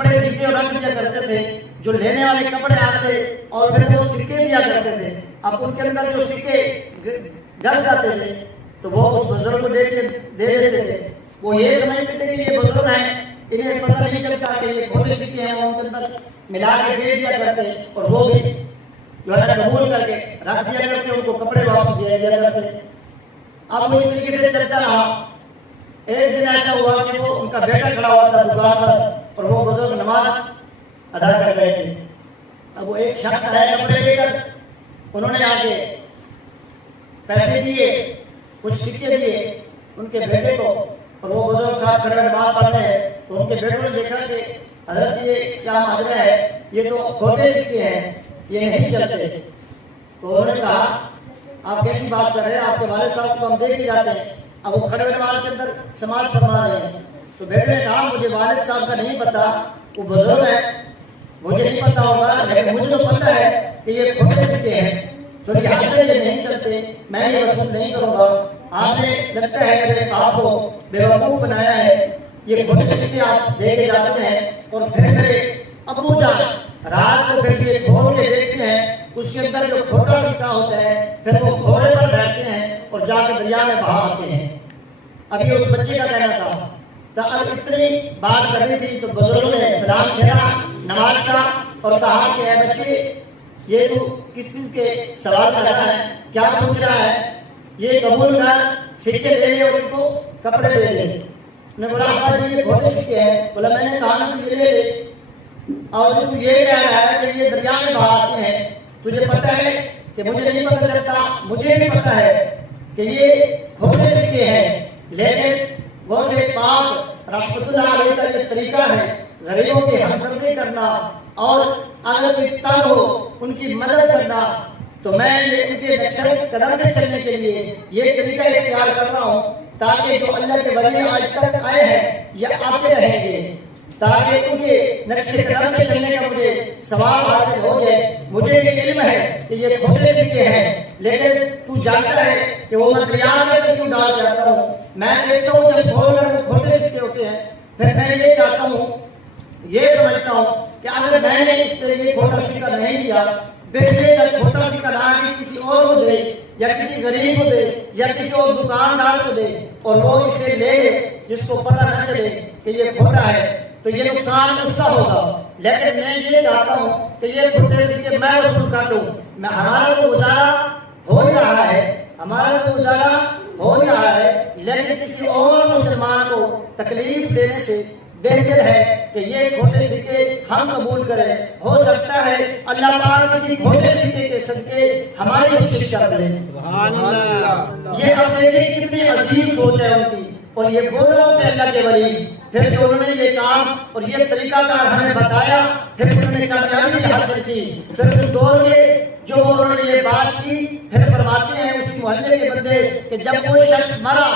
کپڑے سکے اور رکھ دیا کرتے تھے، جو لینے والے کپڑے آتے اور پھر وہ سکے دیا کرتے تھے، اب ان کے اندر جو سکے گس جاتے تھے تو وہ اس بزرگ کو دے دیتے تھے. وہ یہ سمجھتے تھے کہ یہ بزرگ ہیں، انہیں پتہ نہیں چلتا کہ یہ کھوٹے سکے ہیں، وہ ان کے اندر ملا کے دے دیا کرتے اور وہ بھی جو ہے قبول کر کے رکھ دیا کرتے، ان کو کپڑے واپس دے دیا کرتے. اب اس طریقے سے چلتا رہا. ایک دن ایسا ہوا کہ وہ ان کا بیٹا کھڑا ہوا تھا دکان پر اور وہ بزرگ نماز ادا کر رہے تھے. اب وہ ایک شخص آیا کپڑے لے کر، انہوں نے آگے پیسے دیے، کچھ سکے دیے ان کے بیٹے کو، اور وہ بزرگ صاحب کھڑے نماز پڑھ رہے ہیں. تو ان کے بیٹوں نے دیکھا کہ حضرت یہ کیا ماجرا ہے، یہ تو کھوٹے سکے ہیں، یہ نہیں چلتے. تو انہوں نے کہا آپ کیسی بات کر رہے ہیں، آپ کے والد صاحب کو ہم دیکھ کے جاتے ہیں. اب وہ کھڑے نماز کے اندر سماعت فرما رہے ہیں. تو بیٹے نے کہا مجھے والد صاحب کا نہیں پتا، وہ بزرگ ہے، مجھے نہیں پتا ہوگا، لیکن مجھے تو پتا ہے کہ یہ کھوٹے سکے ہیں، تو لہٰذا یہ نہیں چلتے، میں یہ وصول نہیں کروں گا. آپ نے لگتا ہے میرے آپ کو بے وقوف بنایا ہے، یہ کھوٹے سکے آپ دے کے جاتے ہیں اور پھر میرے ابو جان رات کو پھر یہ کھول کے دیکھتے ہیں، اس کے اندر جو کھوٹا سکہ ہوتا ہے پھر وہ گھوڑے پر بیٹھتے ہیں اور جا کے دریا میں بہا آتے ہیں. اب یہ اس بچے کا کہنا تھا. تو اب اتنی بات کر رہی تھی تو بزرگوں نے سلام کیا نماز کا اور کہا کہ اے بچے یہ تو کس چیز کے سوال کر رہا ہے، کیا پوچھ رہا ہے، یہ قبول کر، سکے دے دے اور ان کو کپڑے دے دے. نے بولا ابا جی یہ کھوٹے سکے ہیں. بولا میں نے کہا نا یہ لے لے، اور تو یہ کہہ رہا ہے کہ یہ دریا میں بہا آتے ہیں. تجھے پتہ ہے کہ مجھے نہیں پتہ چلتا، مجھے بھی پتہ ہے کہ یہ کھوٹے سکے ہیں، لیکن وہ سے پاک رحمت اللہ علیہ کا یہ طریقہ ہے غریبوں کی ہمدردی کرنا اور اگر کوئی تنگ ہو ان کی مدد کرنا. تو میں یہ ان کے نقشے قدم پہ چلنے کے لیے یہ طریقہ اختیار کر رہا ہوں تاکہ جو اللہ کے ولی آج تک آئے ہیں یہ آتے رہیں گے، تاکہ ان کے نقش قدم پہ چلنے کا مجھے ثواب حاصل ہو جائے. مجھے بھی علم ہے کہ یہ کھوٹے سکے ہیں، لیکن تو جانتا ہے کہ وہ میں دریا میں کیوں ڈال جاتا ہوں. میں دیکھتا ہوں جب کھول کر وہ کھوٹے سکے ہوتے ہیں، پھر میں یہ چاہتا ہوں، یہ سمجھتا ہوں کہ اگر میں نے اس طرح یہ کھوٹا سکہ نہیں دیا، پھر یہ جب کھوٹا سکہ لا کے کسی اور کو دے یا کسی غریب کو دے یا کسی اور دکاندار کو دے اور وہ اسے لے جس کو پتہ نہ چلے کہ یہ کھوٹا ہے، تو یہ نقصان اس کا ہوگا. لیکن میں یہ چاہتا ہوں کہ یہ کھوٹے سکے میں وصول کر لوں. ہمارا تو گزارا ہو ہی رہا ہے، ہمارا تو گزارا ہو ہی رہا ہے، لیکن کسی اور مسلمان کو تکلیف دینے سے بہتر ہے کہ یہ کھوٹے سکے ہم قبول کریں. ہو سکتا ہے اللہ تعالیٰ کسی کھوٹے سکے کے صدقے ہماری کوشش کر دیں. یہ آپ دیکھیں کتنی عظیم سوچ ہے ان کی. اور یہ وہ لوگ تھے اللہ کے ولی، پھر جو انہوں نے یہ کام اور یہ طریقہ کار ہمیں بتایا، پھر انہوں نے کامیابی حاصل کی. پھر اس دور میں جو انہوں نے یہ بات کی، پھر فرماتے ہیں اسی محلے کے بندے کہ جب کوئی شخص مرا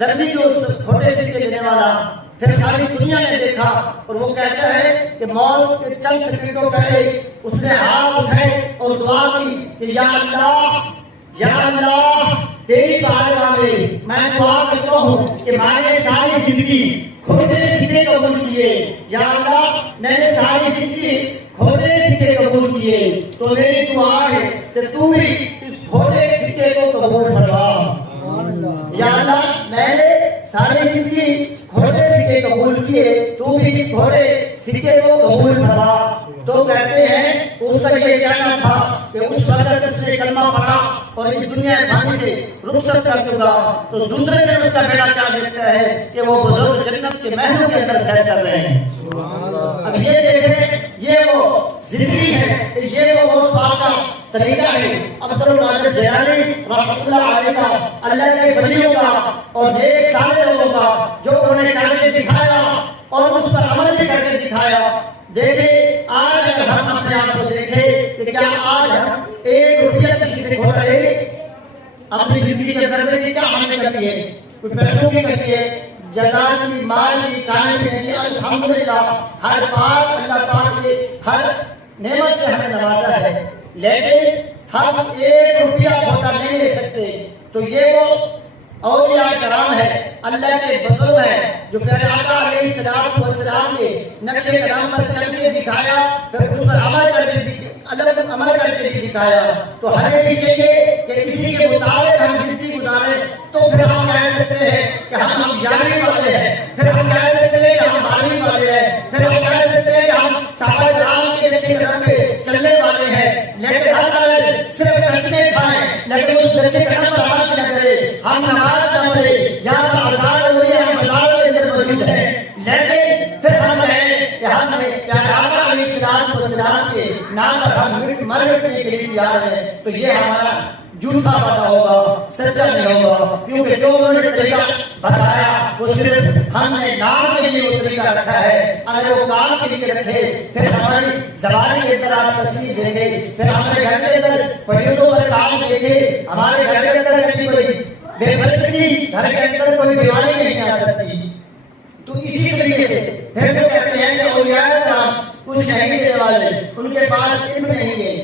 دردی جو اس کھوٹے سکے لینے والا، پھر ساری دنیا نے دیکھا اور وہ کہتا ہے کہ موت کے چند سیکنڈوں پہلے اس نے ہاتھ اٹھائے اور دعا کی کہ یا اللہ تیری بارگاہ میں دعا کرتا ہوں کہ میں نے ساری زندگی کھوٹے سکے قبول کیے. یا اللہ میں نے ساری زندگی کھوٹے سکے قبول کیے، تو میری دعا ہے کہ تو بھی اس کھوٹے سکے کو قبول فرما. یا اللہ میں نے ساری زندگی کھوٹے سکے قبول کیے، تو بھی اس کھوٹے سکے کو قبول فرما. تو کہتے ہیں اس کا یہ کہنا تھا کہ اس وقت اس نے کلمہ پڑھا اور اس دنیا فانی سے رخصت کر دوں. تو دوسرے دن اس کا بیٹا کیا دیکھتا ہے کہ وہ بزرگ جنت کے محلوں کے اندر سیر کر رہے ہیں. اب یہ دیکھیں یہ وہ زندگی ہے، یہ وہ پاک کا طریقہ ہے. عبد القادر جیلانی رحمۃ اللہ علیہ کا، اللہ کے ولیوں کا اور نیک سارے لوگوں کا جو انہوں نے کر کے دکھایا اور اس پر عمل بھی کر کے دکھایا. دیکھیں آج اگر ہم اپنے آپ کو دیکھیں کہ کیا آج ہم 1 روپیہ کسی سے کھو رہے ہیں؟ اپنی زندگی کے اندر دیکھیں کیا ہم نے کرتی ہے، کوئی پیسوں کی کرتی ہے، جزات کی، مال کی، کھانے پینے کی. الحمدللہ ہر بات اللہ تعالیٰ کے ہر نعمت سے ہمیں نوازا ہے، لیکن ہم 1 روپیہ کھوٹا نہیں لے سکتے. تو یہ وہ اولیاء کرام ہے، اللہ کے بزرگ ہیں جو پیارے آقا علیہ علیہ السلام کے نقشے قدم پر چل کے دکھایا، پھر اس پر عمل کر کے بھی دکھایا، تو ہمیں بھی چاہیے کہ اسی کے مطابق ہم زندگی گزاریں، تو پھر ہم کہہ سکتے ہیں کہ ہم 11ویں والے ہیں، پھر ہم کہہ سکتے ہیں کہ ہم 12ویں والے ہیں، پھر ہم کہہ سکتے ہیں کہ ہم صحابہ کرام کے نقشے قدم پہ چلنے والے ہیں۔ لیکن ہر صرف قسمیں کھائیں لیکن اس نقشے قدم پر عمل نہ کریں، ہم نماز نہ پڑھیں، یا آزاد ہو رہی ہم بازاروں کے اندر موجود ہیں، لیکن پھر ہم کہیں کہ ہم پیارے آقا علیہ السلام کے نام پر ہم مر مٹنے کے لیے تیار ہیں، تو یہ ہمارا جھوٹا وعدہ ہوگا، سچا نہیں ہوگا، کیونکہ جو انہوں نے طریقہ بتایا وہ صرف ہم نے نام کے لیے وہ طریقہ رکھا ہے، اگر وہ کام کے لیے رکھے پھر ہماری زبان کے اندر آپ تصویر دیں گے، پھر ہمارے گھر کے اندر فریضوں پر کام دیں گے، ہمارے گھر کے اندر کبھی کوئی بے برکتی، گھر کے اندر کوئی بیماری نہیں آ سکتی۔ تو اسی طریقے سے پھر وہ کہتے ہیں کہ اولیاء کرام کچھ نہیں دینے والے، ان کے پاس علم نہیں ہے،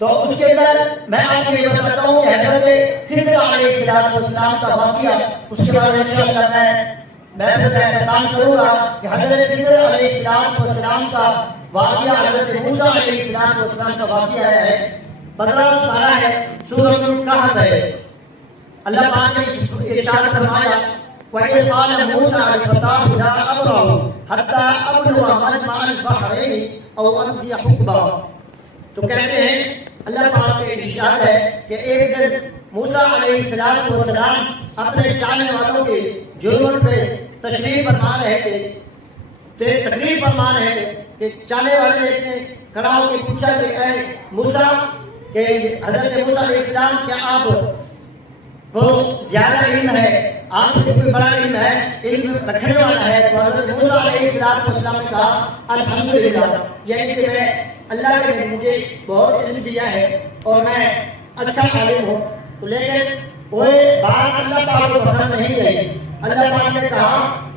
تو اس کے اندر میں آپ کو یہ بتاتا ہوں کہ حضرت خضر علیہ السلام کا واقعہ، اس کے بعد انشاءاللہ میں پھر اختتام کروں گا کہ حضرت خضر علیہ السلام کا واقعہ، حضرت موسیٰ علیہ السلام کا واقعہ ہے، 15 سپارہ ہے، سورۃ الکہف ہے۔ اللہ پاک نے ارشاد فرمایا وَإِذْ قَالَ مُوسَىٰ لِفَتَاهُ لَا أَبْرَحُ حَتَّىٰ أَبْلُغَ مَجْمَعَ الْبَحْرَيْنِ أَوْ أَمْضِيَ حُقْبًا۔ تو کہتے ہیں اللہ تعالیٰ کے ارشاد ہے کہ ایک دن موسیٰ علیہ السلام اپنے چالنے والوں کے جرم پہ تشریف فرما رہے تھے، تقریر فرما رہے تھے کہ چالنے والے نے کھڑا ہو کے پوچھا کہ اے موسیٰ، کہ حضرت موسیٰ علیہ السلام کیا آپ کو زیادہ علم ہے، آپ سے کوئی بڑا علم ہے، علم رکھنے والا ہے؟ تو حضرت موسیٰ علیہ السلام نے کہا الحمدللہ، یعنی کہ میں اللہ نے مجھے بہت علم دیا ہے اور میں اچھا عالم ہوں۔ لیکن وہ بات اللہ پاک کو پسند نہیں گئی۔ اللہ پاک نے کہا